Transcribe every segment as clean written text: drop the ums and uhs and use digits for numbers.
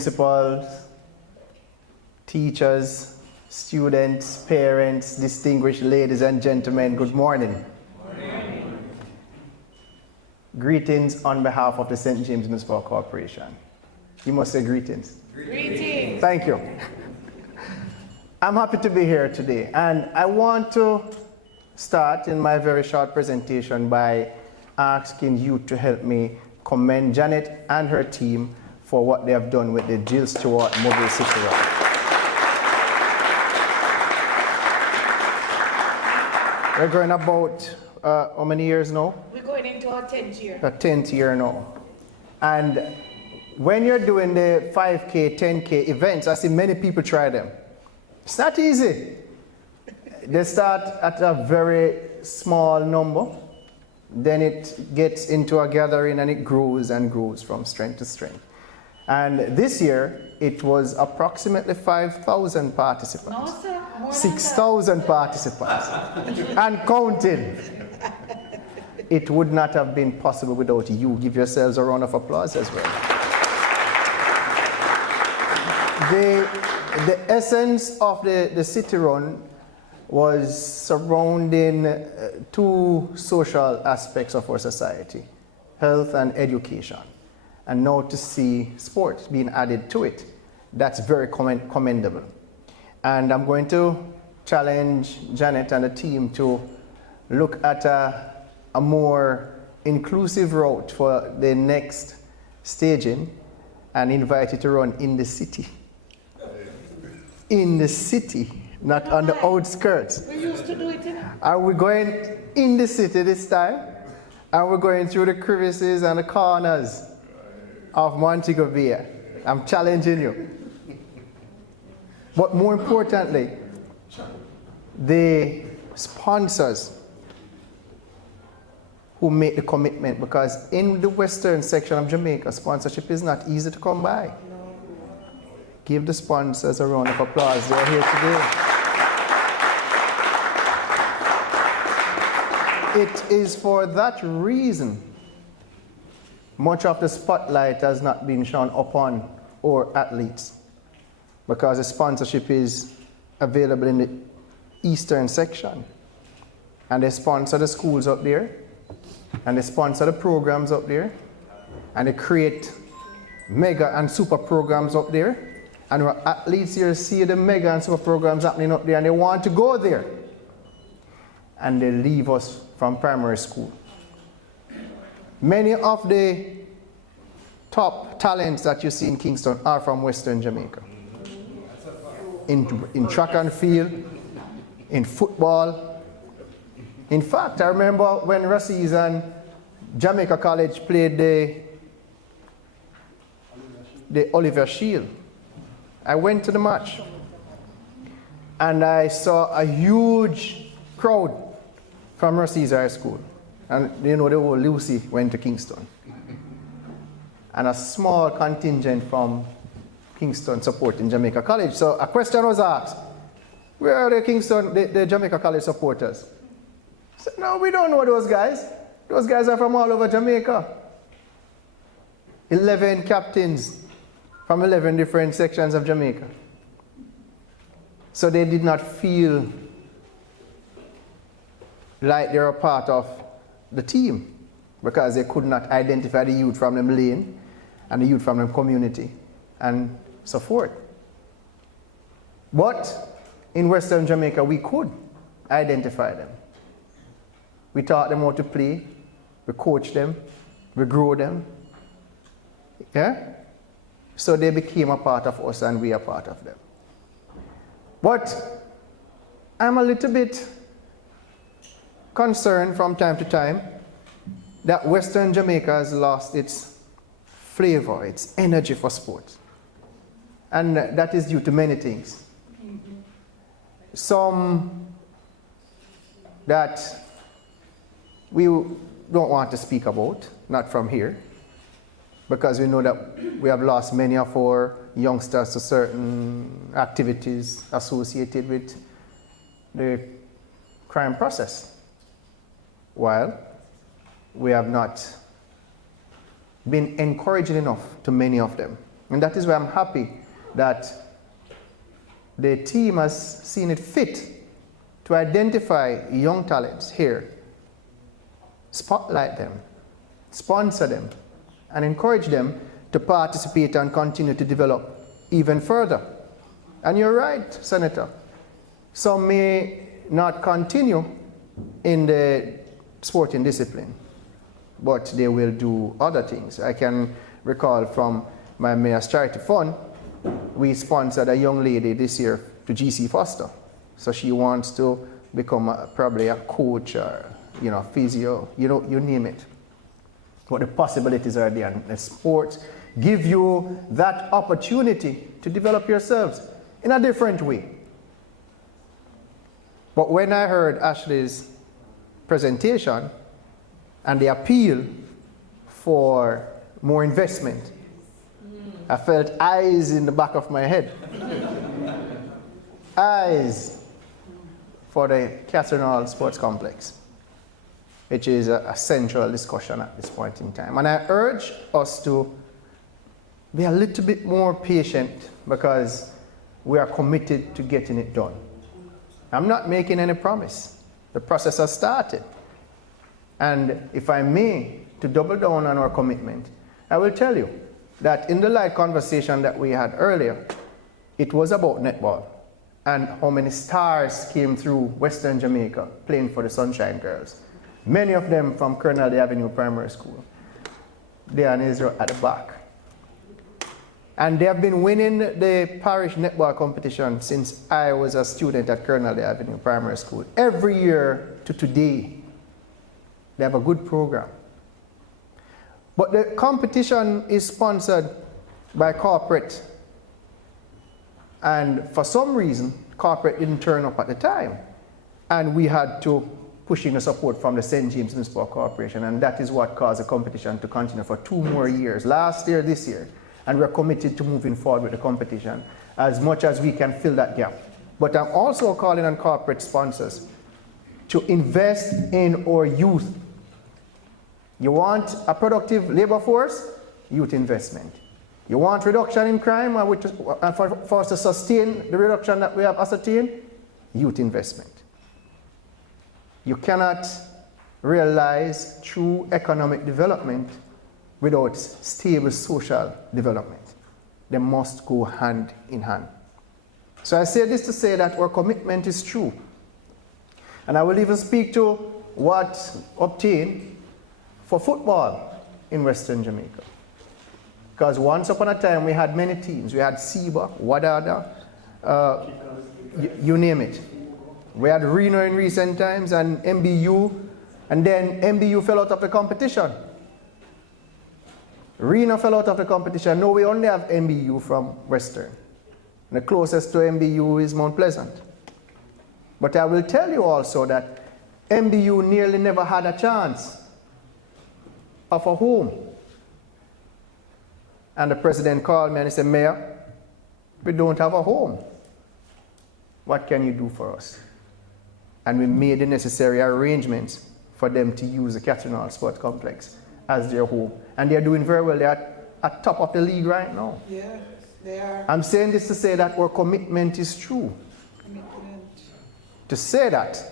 Principals, teachers, students, parents, distinguished ladies and gentlemen, good morning. Good morning. Greetings on behalf of the St. James Municipal Corporation. You must say greetings. Greetings. Thank you. I'm happy to be here today, and I want to start in my very short presentation by asking you to help me commend Janet and her team for what they have done with the Jill Stewart MoBay City Run. We're going about how many years now? We're going into our 10th year. The 10th year now. And when you're doing the 5K, 10K events, I see many people try them. It's not easy. They start at a very small number, then it gets into a gathering and it grows and grows from strength to strength. And this year, it was approximately 5,000 participants. No, sir. 6,000 participants. And counting. It would not have been possible without you. Give yourselves a round of applause as well. The essence of the city run was surrounding two social aspects of our society, health and education. And now to see sports being added to it, that's very commendable. And I'm going to challenge Janet and the team to look at a more inclusive route for the next staging and invite you to run in the city. In the city, not on the outskirts. We used to do it in. Are we going in the city this time? And we're going through the crevices and the corners of Montego Bay. I'm challenging you. But more importantly, the sponsors who make the commitment, because in the western section of Jamaica, sponsorship is not easy to come by. Give the sponsors a round of applause. They're here today. It is for that reason much of the spotlight has not been shone upon our athletes, because the sponsorship is available in the eastern section, and they sponsor the schools up there, and they sponsor the programs up there, and they create mega and super programs up there, and our athletes here see the mega and super programs happening up there, and they want to go there, and they leave us from primary school. Many of the top talents that you see in Kingston are from Western Jamaica. In track and field, in football. In fact, I remember when Russies and Jamaica College played the Oliver Shield. I went to the match and I saw a huge crowd from Russies High School. And you know, the whole Lucy went to Kingston. And a small contingent from Kingston supporting Jamaica College. So a question was asked, where are the Kingston, the Jamaica College supporters? I said, no, we don't know those guys. Those guys are from all over Jamaica. 11 captains from 11 different sections of Jamaica. So they did not feel like they were part of the team, because they could not identify the youth from them lane and the youth from them community and so forth. But in Western Jamaica, we could identify them. We taught them how to play, we coached them, we grew them. Yeah? So they became a part of us and we are part of them. But I'm a little bit concerned from time to time that Western Jamaica has lost its flavor, its energy for sports. And that is due to many things. Some that we don't want to speak about, not from here, because we know that we have lost many of our youngsters to certain activities associated with the crime process. While we have not been encouraging enough to many of them And that is why I'm happy that the team has seen it fit to identify young talents here, spotlight them, sponsor them, and encourage them to participate and continue to develop even further. And you're right, Senator. Some may not continue in the sporting discipline, but they will do other things. I can recall from my Mayor's Charity Fund, we sponsored a young lady this year to GC Foster. So she wants to become probably a coach or, physio, you name it. But the possibilities are there. And the sports give you that opportunity to develop yourselves in a different way. But when I heard Ashley's presentation and the appeal for more investment, I felt eyes in the back of my head. Eyes for the Catherine Hall Sports Complex, which is a central discussion at this point in time. And I urge us to be a little bit more patient because we are committed to getting it done. I'm not making any promise. The process has started. And if I may, to double down on our commitment, I will tell you that in the light conversation that we had earlier, it was about netball and how many stars came through Western Jamaica playing for the Sunshine Girls. Many of them from Colonel Avenue Primary School. They are in Israel at the back. And they have been winning the parish netball competition since I was a student at Colonel Avenue Primary School. Every year to today, they have a good program. But the competition is sponsored by corporate. And for some reason, corporate didn't turn up at the time. And we had to push in the support from the St. James Municipal Corporation. And that is what caused the competition to continue for 2 more years, last year, this year. And we're committed to moving forward with the competition as much as we can fill that gap. But I'm also calling on corporate sponsors to invest in our youth. You want a productive labor force? Youth investment. You want reduction in crime and for us to sustain the reduction that we have ascertained? Youth investment. You cannot realize true economic development without stable social development. They must go hand in hand. So I say this to say that our commitment is true. And I will even speak to what obtained for football in Western Jamaica. Because once upon a time we had many teams. We had Seba, Wadada, you name it. We had Reno in recent times and MBU, and then MBU fell out of the competition. Reno fell out of the competition. No, we only have MBU from Western. And the closest to MBU is Mount Pleasant. But I will tell you also that MBU nearly never had a chance of a home. And the president called me and he said, Mayor, we don't have a home. What can you do for us? And we made the necessary arrangements for them to use the Catherine Hall Sports Complex as their home. And they're doing very well. They're at top of the league right now. Yeah, they are. I'm saying this to say that our commitment is true. To say that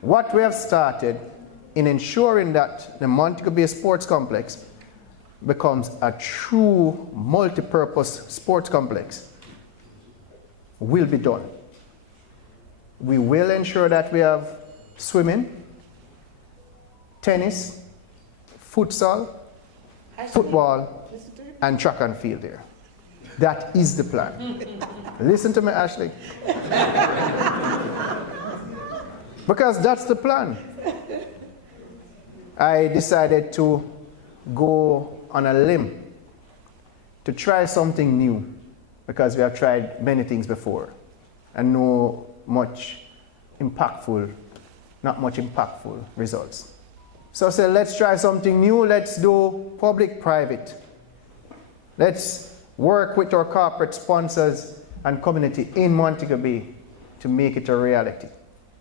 what we have started in ensuring that the Montego Bay Sports Complex becomes a true multi-purpose sports complex will be done. We will ensure that we have swimming, tennis, futsal, football, and track and field there. That is the plan. Listen to me, Ashley. Because that's the plan. I decided to go on a limb to try something new because we have tried many things before and not much impactful results. So I said, let's try something new. Let's do public-private. Let's work with our corporate sponsors and community in Montego Bay to make it a reality.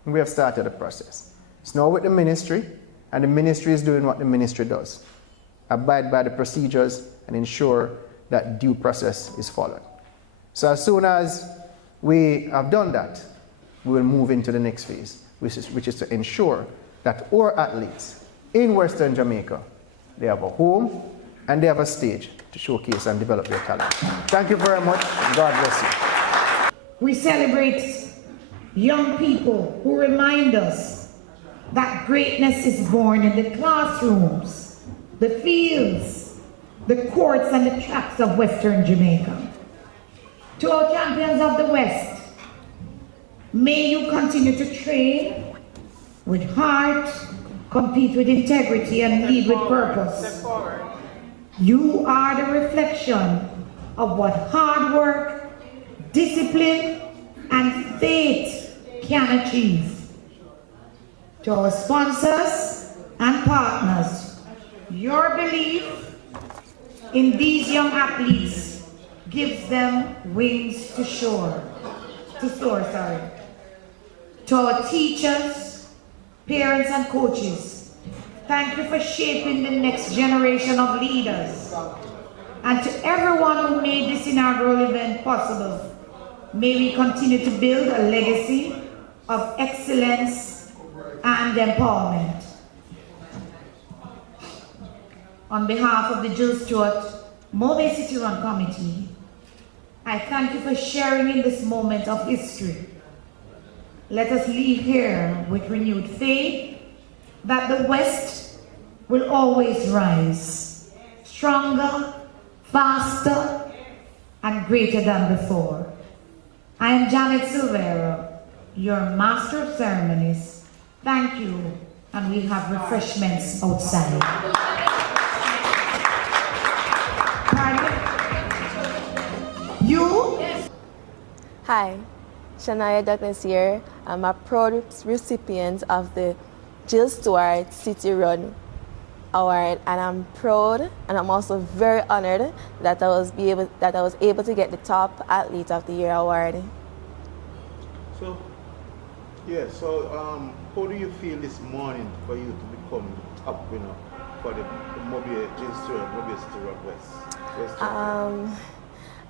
And we have started the process. It's now with the ministry, and the ministry is doing what the ministry does. Abide by the procedures and ensure that due process is followed. So as soon as we have done that, we will move into the next phase, which is to ensure that our athletes in Western Jamaica, they have a home and they have a stage to showcase and develop their talent. Thank you very much. God bless you. We celebrate young people who remind us that greatness is born in the classrooms, the fields, the courts and the tracks of Western Jamaica. To our champions of the West, may you continue to train with heart, compete with integrity, and lead with purpose. You are the reflection of what hard work, discipline, and faith can achieve. To our sponsors and partners, your belief in these young athletes gives them wings to soar. To our teachers, parents, and coaches, thank you for shaping the next generation of leaders. And to everyone who made this inaugural event possible, may we continue to build a legacy of excellence and empowerment. On behalf of the Jill Stewart MoBay City Run Committee, I thank you for sharing in this moment of history. Let us leave here with renewed faith that the West will always rise, stronger, faster, and greater than before. I am Janet Silvera, your Master of Ceremonies. Thank you, and we have refreshments outside. Pardon? You? Hi, Shanoya Douglas here. I'm a proud recipient of the Jill Stewart City Run Award, and I'm proud and I'm also very honored that I was able to get the Top Athlete of the Year award. So, how do you feel this morning for you to become the top winner for the MoBay Jill Stewart MoBay City Run West?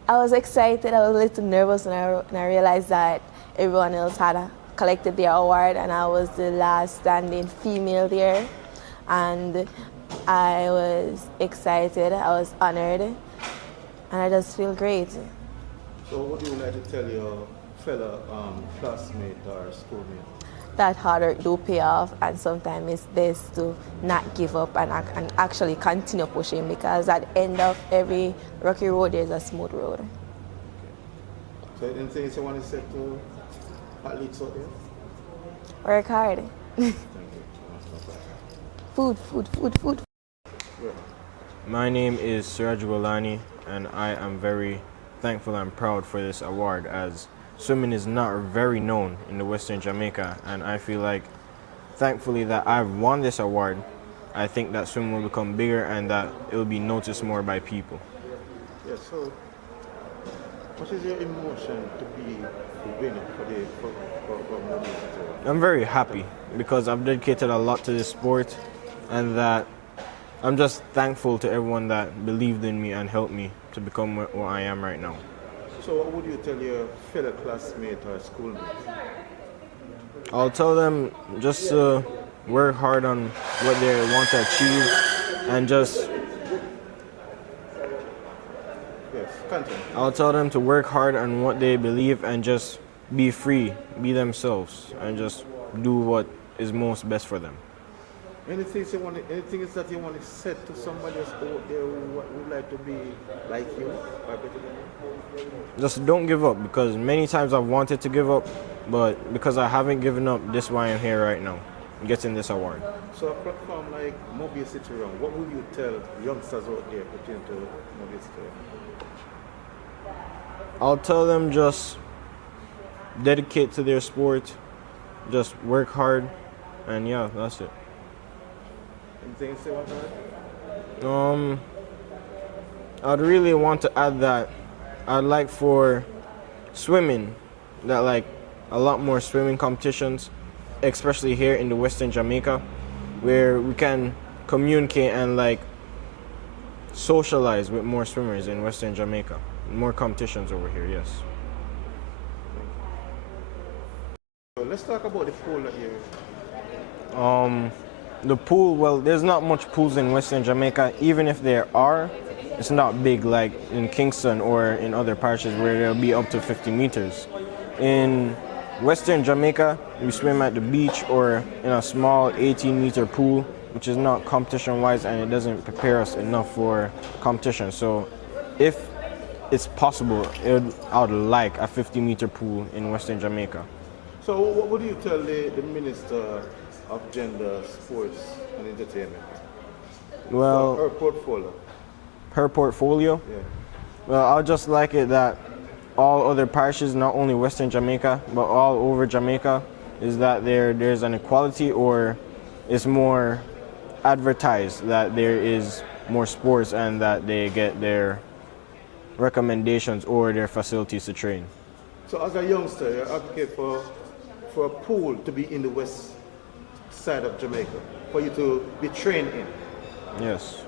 I was excited. I was a little nervous when I realized that everyone else had collected their award and I was the last standing female there. And I was excited, I was honored, and I just feel great. So what do you like to tell your fellow classmate or schoolmate? That hard work do pay off, and sometimes it's best to not give up and actually continue pushing, because at the end of every rocky road there's a smooth road. Okay. So anything you want to say to athletes out there? Work hard. Thank you. Food. My name is Suraj Guwalani, and I am very thankful and proud for this award, as swimming is not very known in the Western Jamaica, and I feel like, thankfully, that I've won this award. I think that swimming will become bigger and that it will be noticed more by people. Yeah, so what is your emotion to be the winner for MoBay City? I'm very happy because I've dedicated a lot to this sport, and that I'm just thankful to everyone that believed in me and helped me to become what I am right now. So what would you tell your fellow classmate or schoolmate? I'll tell them just to work hard on what they want to achieve and just... Yes, continue. I'll tell them to work hard on what they believe and just be free, be themselves, and just do what is most best for them. Anything that you want to say to somebody else out there who would like to be like you or better than you? Just don't give up, because many times I've wanted to give up, but because I haven't given up, this is why I'm here right now, getting this award. So a platform like MoBay City Run, what would you tell youngsters out there pertaining to MoBay City Run? I'll tell them just dedicate to their sport, just work hard, and yeah, that's it. Anything you say about that? I'd really want to add that I'd like for swimming, that like a lot more swimming competitions, especially here in the Western Jamaica, where we can communicate and like socialize with more swimmers in Western Jamaica. More competitions over here, yes. So let's talk about the pool here. The pool, well, there's not much pools in Western Jamaica. Even if there are, it's not big like in Kingston or in other parishes where there'll be up to 50 meters. In Western Jamaica, we swim at the beach or in a small 18-meter pool, which is not competition-wise, and it doesn't prepare us enough for competition. So if it's possible, I would like a 50-meter pool in Western Jamaica. So what would you tell the Minister of Gender, Sports and Entertainment? Well, her portfolio. Her portfolio? Yeah. Well, I'll just like it that all other parishes, not only Western Jamaica, but all over Jamaica, is that there's an equality, or it's more advertised that there is more sports and that they get their recommendations or their facilities to train. So as a youngster, you advocate for a pool to be in the west side of Jamaica, for you to be trained in? Yes.